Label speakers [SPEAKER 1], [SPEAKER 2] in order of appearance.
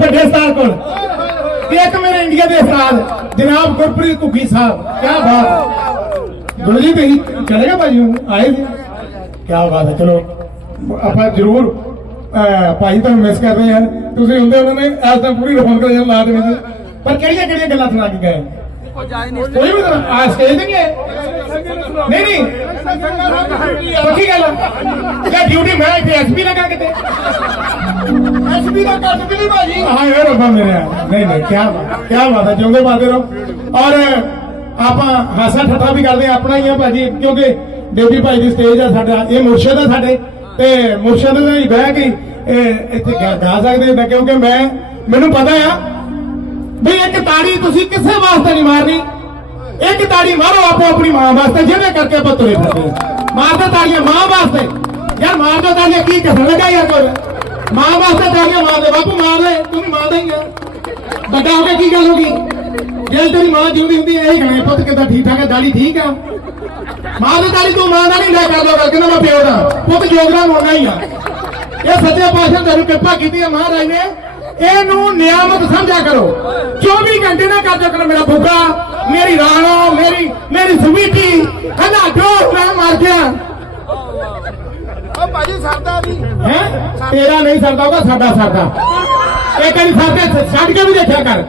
[SPEAKER 1] ਵੱਡੇ ਸਟਾਰ ਕੋਲ ਤੇ ਇੱਕ ਮੇਰੇ ਇੰਡੀਆ ਦੇ ਉਸਤਾਦ ਜਨਾਬ ਗੁਰਪ੍ਰੀਤ ਘੁੱਗੀ ਸਾਹਿਬ ਕੀ ਬਾਤ ਗੁਰੂ ਜੀ ਤੁਸੀਂ ਚਲੇ ਗਏ ਭਾਜੀ ਹੁਣ? ਆਏ ਜੀ ਕੀ ਬਾਤ ਹੈ ਚਲੋ ਆਪਾਂ ਜ਼ਰੂਰ ਅਹ, ਭਾਈ ਤੁਹਾਨੂੰ ਮਿਸ ਕਰਦੇ ਯਾਰ ਤੁਸੀਂ ਹੁੰਦੇ ਉਹਨਾਂ ਨੇ ਐਸ ਤਾਂ ਪੂਰੀ ਰਿਫੋਨ ਕਰ ਜਾਂ ਲਾ ਦੇਣੀ ਸੀ ਪਰ ਕਿਹੜੀਆਂ ਕਿਹੜੀਆਂ ਗੱਲਾਂ ਸੁਣਾ ਕੇ ਗਏ ਕੋਈ ਵੀ ਤਰ੍ਹਾਂ ਆ ਸਟੇਜ ਤੇ ਨਹੀਂ ਹੈ ਨਹੀਂ ਨਹੀਂ ਪੱਕੀ ਗੱਲ ਇਹ ਡਿਊਟੀ ਮੈਂ ਇੱਥੇ ਐਸਪੀ ਲਗਾ ਕਿਤੇ ਐਸਪੀ ਦਾ ਕੱਟ ਦਿੱਲੀ ਭਾਜੀ। ਹਾਂ, ਇਹ ਰੱਬਾ ਮੇਰੇ ਨਹੀਂ ਨਹੀਂ ਕੀ ਬਾਤ ਕੀ ਬਾਤ ਹੈ ਜਿਉਂਦੇ ਬਾਦੇ ਰਹੋ। ਔਰ ਆਪਾਂ ਹਾਸਾ ਠੱਠਾ ਵੀ ਕਰਦੇ ਆਪਣਾ ਹੀ ਆ ਭਾਜੀ, ਕਿਉਂਕਿ ਡਿਊਟੀ ਭਾਈ ਦੀ ਸਟੇਜ ਆ ਸਾਡਾ, ਇਹ ਮੁਰਸ਼ਦ ਆ ਸਾਡੇ। ਤੇ ਮੁਰਸ਼ਦ ਦੇ ਹੀ ਬਹਿ ਕੇ ਇੱਥੇ ਗਾ ਸਕਦੇ ਨੇ ਕਿਉਂਕਿ ਮੈਂ, ਮੈਨੂੰ ਪਤਾ ਆ ਵੀ ਇੱਕ ਤਾੜੀ ਤੁਸੀਂ ਕਿਸੇ ਵਾਸਤੇ ਨਹੀਂ ਮਾਰਨੀ। ਇੱਕ ਤਾੜੀ ਮਾਰੋ ਆਪੋ ਆਪਣੀ ਮਾਂ ਵਾਸਤੇ, ਜਿਹਦੇ ਕਰਕੇ ਆਪਾਂ ਤੁਰੇ ਫਿਰਦੇ ਹਾਂ। ਮਾਰਦੇ ਤਾੜੀਆਂ ਮਾਂ ਵਾਸਤੇ। ਯਾਰ, ਮਾਰ ਦੋ ਤਾੜੀਆਂ, ਕੀ ਕਸਣ ਲੱਗਾ ਯਾਰ ਕੋਈ? ਮਾਂ ਵਾਸਤੇ ਤਾੜੀਆਂ ਮਾਰ ਦੇ ਬਾਪੂ ਮਾਰ ਲੈ ਤੂੰ ਵੀ ਮਾਰਦਾ ਹੀ ਆ। ਵੱਡਾ ਹੋ ਕੇ ਕੀ ਗੱਲ ਹੋ ਗਈ? ਜੇ ਤੇਰੀ ਮਾਂ ਜਿਉਂਦੀ ਹੁੰਦੀ, ਇਹ ਗਣੇ ਪੁੱਤ ਕਿੱਦਾਂ ਠੀਕ ਠਾਕ ਹੈ, ਦਾੜੀ ਠੀਕ ਆ? ਮਾਂ ਦੀ ਦਾੜੀ ਤੂੰ ਮਾਂ ਦਾ ਨਹੀਂ ਲੈ ਕਰ ਲੋ ਗੱਲ ਕਹਿੰਦਾ ਮੈਂ ਪਿਓ ਦਾ? ਪੁੱਤ ਯੋਗਦਾਨ ਹੋਣਾ ਹੀ ਆ। ਇਹ ਸੱਚੇ ਪਾਤਸ਼ਾਹ ਤੈਨੂੰ ਕਿਰਪਾ ਕੀਤੀ ਹੈ ਮਹਾਰਾਜ ਨੇ। ਇਹਨੂੰ ਨਿਆਮਤ ਸਮਝਿਆ ਕਰੋ। 24 ਘੰਟੇ ਨਾ ਕਰਦੇ ਕਰੋ ਮੇਰਾ ਬੁੱਗਾ ਮੇਰੀ ਰਾਣੋ, ਮੇਰੀ ਮੇਰੀ ਸੁਵੀਟੀ ਹਨਾ ਜੋ ਮੈਂ ਮਰ ਗਿਆ
[SPEAKER 2] ਉਹ ਭਾਜੀ ਸਰਦਾ ਨਹੀਂ।
[SPEAKER 1] ਹੈ? ਤੇਰਾ ਨਹੀਂ ਸਰਦਾ, ਉਹਦਾ ਸਾਡਾ ਸਰਦਾ। ਇਹ ਕਦੀ ਸਾਡੇ ਛੱਡ ਕੇ ਵੀ ਦੇਖਿਆ ਕਰ।